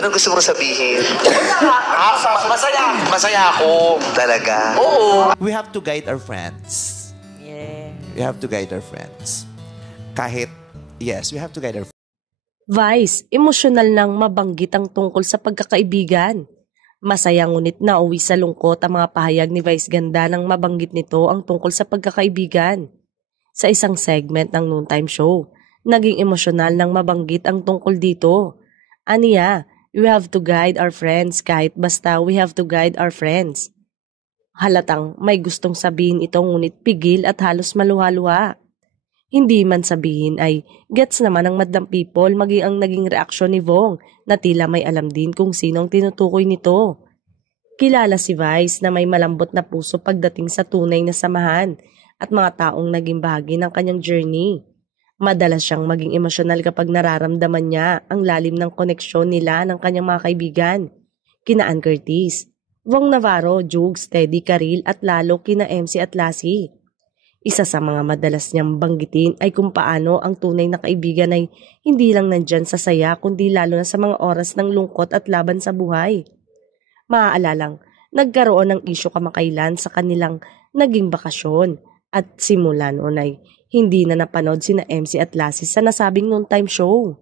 Anong gusto mong sabihin? Masaya. Masaya ako. Talaga. Oo. We have to guide our friends. Yeah. We have to guide our friends. Yes, we have to guide our friends. Vice, emosyonal nang mabanggit ang tungkol sa pagkakaibigan. Masaya ngunit nauwi sa lungkot ang mga pahayag ni Vice Ganda nang mabanggit nito ang tungkol sa pagkakaibigan. Sa isang segment ng Noontime Show, naging emosyonal nang mabanggit ang tungkol dito. Aniya, we have to guide our friends kahit basta we have to guide our friends. Halatang may gustong sabihin ito ngunit pigil at halos maluha-luha. Hindi man sabihin ay gets naman ang madlang people maging ang naging reaksyon ni Vong na tila may alam din kung sino ang tinutukoy nito. Kilala si Vice na may malambot na puso pagdating sa tunay na samahan at mga taong naging bahagi ng kanyang journey. Madalas siyang maging emosyonal kapag nararamdaman niya ang lalim ng koneksyon nila ng kanyang mga kaibigan. Kina Ann Curtis, Vong Navarro, Jugs, Teddy Carril at lalo kina MC at Lassie. Isa sa mga madalas niyang banggitin ay kung paano ang tunay na kaibigan ay hindi lang nandyan sa saya kundi lalo na sa mga oras ng lungkot at laban sa buhay. Maaalalang, nagkaroon ng isyu kamakailan sa kanilang naging bakasyon at simula noon ay hindi na napanood sina MC at Lassie sa nasabing Noontime Show.